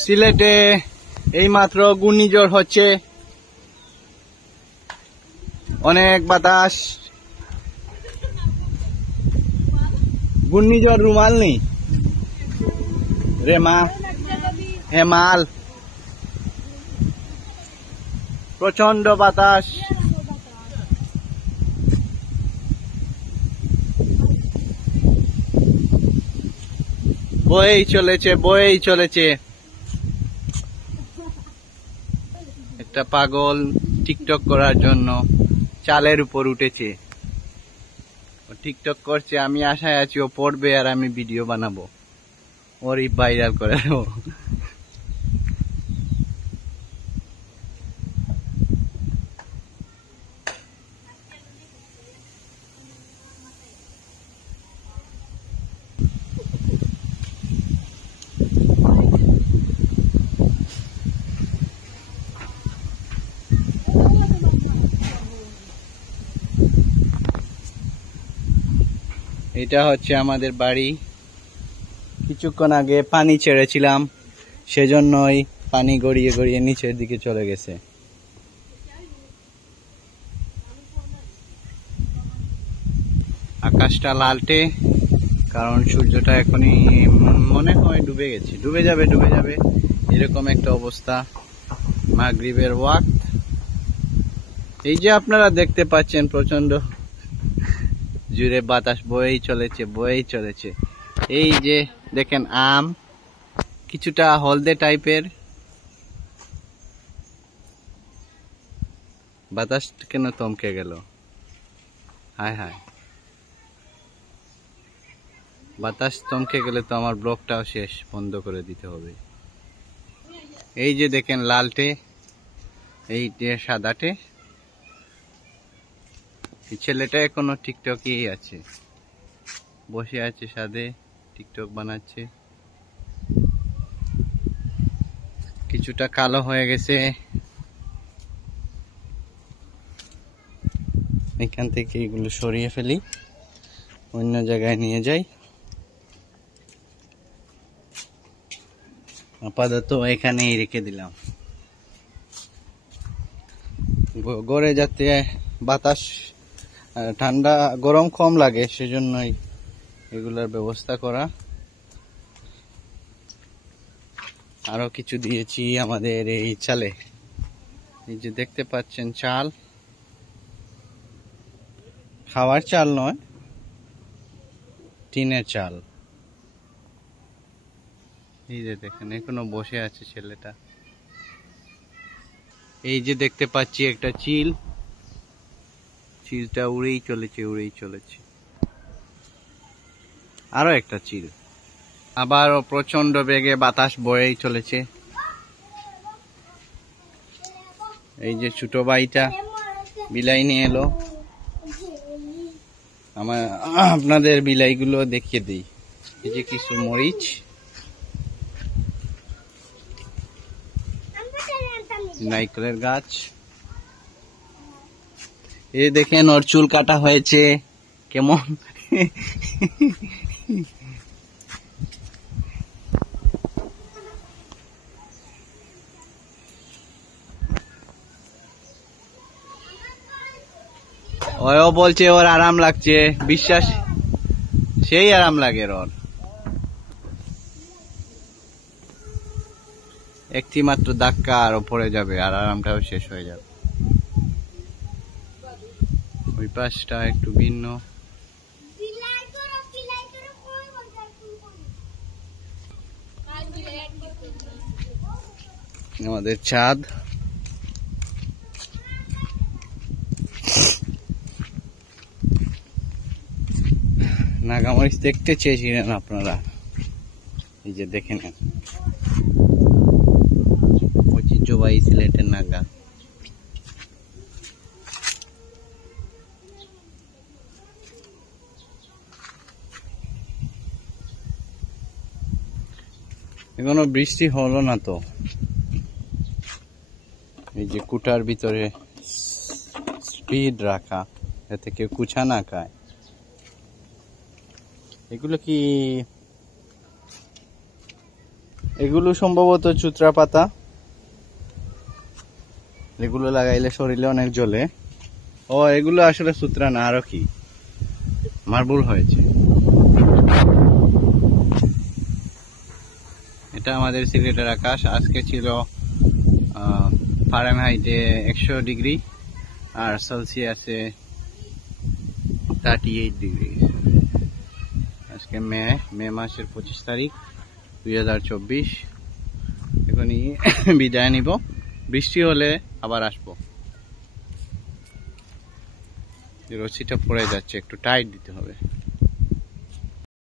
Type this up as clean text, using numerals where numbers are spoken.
সিলেটে এইমাত্র ঘূর্ণিঝড় হচ্ছে, অনেক বাতাস। ঘূর্ণিঝড় রুমাল নেই রেমা হেমাল, প্রচন্ড বাতাস। বয়েই চলেছে। একটা পাগল টিকটক করার জন্য চালের উপর উঠেছে, টিকটক করছে। আমি আশায় আছি ও পড়বে আর আমি ভিডিও বানাবো, ওরই ভাইরাল করে দেবো। এটা হচ্ছে আমাদের বাড়ি। কিছুক্ষণ আগে পানি ছেড়েছিলাম, সেজন্যই পানি গড়িয়ে গড়িয়ে নিচের দিকে চলে গেছে। আকাশটা লালটে, কারণ সূর্যটা এখনই মনে হয় ডুবে যাবে এরকম একটা অবস্থা। মাগরিবের ওয়াক্ত। এই যে আপনারা দেখতে পাচ্ছেন প্রচন্ড জুড়ে বাতাস বয়েই চলেছে। এই যে দেখেন আম কিছুটা হলদে টাইপের। বাতাস কেন থমকে গেল? হায় হায়, বাতাস থমকে গেলে তো আমার ব্লগটাও শেষ, বন্ধ করে দিতে হবে। এই যে দেখেন লালটে, এই যে সাদাটে। এই ছেলেটা এখনো টিকটকেই আছে, বসে আছে ছাদে, টিকটক বানাচ্ছে। কিছুটা কালো হয়ে গেছে, এখান থেকে এগুলো সরিয়ে ফেলি, অন্য জায়গায় নিয়ে যাই। আপাতত এখানেই রেখে দিলাম, গড়ে যাতে বাতাস ঠান্ডা গরম কম লাগে, সেজন্যই এগুলোর ব্যবস্থা করা। আরো কিছু দিয়েছি আমাদের এই চালে। এই যে দেখতে পাচ্ছেন চাল, খাওয়ার চাল নয়, টিনের চাল। এই যে দেখেন এখনো বসে আছে ছেলেটা। এই যে দেখতে পাচ্ছি একটা চিলটা উড়েই চলেছে। আরো একটা চিল, আবারও প্রচন্ড বেগে বাতাস বয়েই চলেছে। এই যে ছোট ভাইটা বিলাই নিয়ে এলো, আপনাদের বিলাইগুলো দেখিয়ে দিই। এই যে কিছু মরিচ, নারকেলের গাছ। এই দেখেন ওর চুল কাটা হয়েছে কেমন। ও বলছে ওর আরাম লাগছে, বিশ্বাস সেই আরাম লাগে ওর। একটি মাত্র ধাক্কা আর পড়ে যাবে, আর আরামটাও শেষ হয়ে যাবে। ওই পাশটা একটু ভিন্ন। আমাদের ছাদ। নাগামরিচ দেখতে চেয়েছিলেন আপনারা, এই যে দেখে নেন, ঐতিহ্যবাহী সিলেটের নাগা। এখনো বৃষ্টি হলো না তো। এই যে কুটার ভিতরে স্পিড রাখা, যাতে কেউ কুছা না খায়। এগুলো কি এগুলো সম্ভবত চুত্রা পাতা, এগুলো লাগাইলে শরীরে অনেক জ্বলে। ও এগুলো আসলে সূত্রা না, আরো কি, আমার ভুল হয়েছে। এটা আমাদের সিলেটের আকাশ। আজকে ছিল ফারেনহাইটে 100 ডিগ্রি আর সেলসিয়াসে 38 ডিগ্রি। আজকে মে মাসের 25 তারিখ 2024। এখনই বিদায় নিব, বৃষ্টি হলে আবার আসবো। রশিটা পড়ে যাচ্ছে, একটু টাইট দিতে হবে।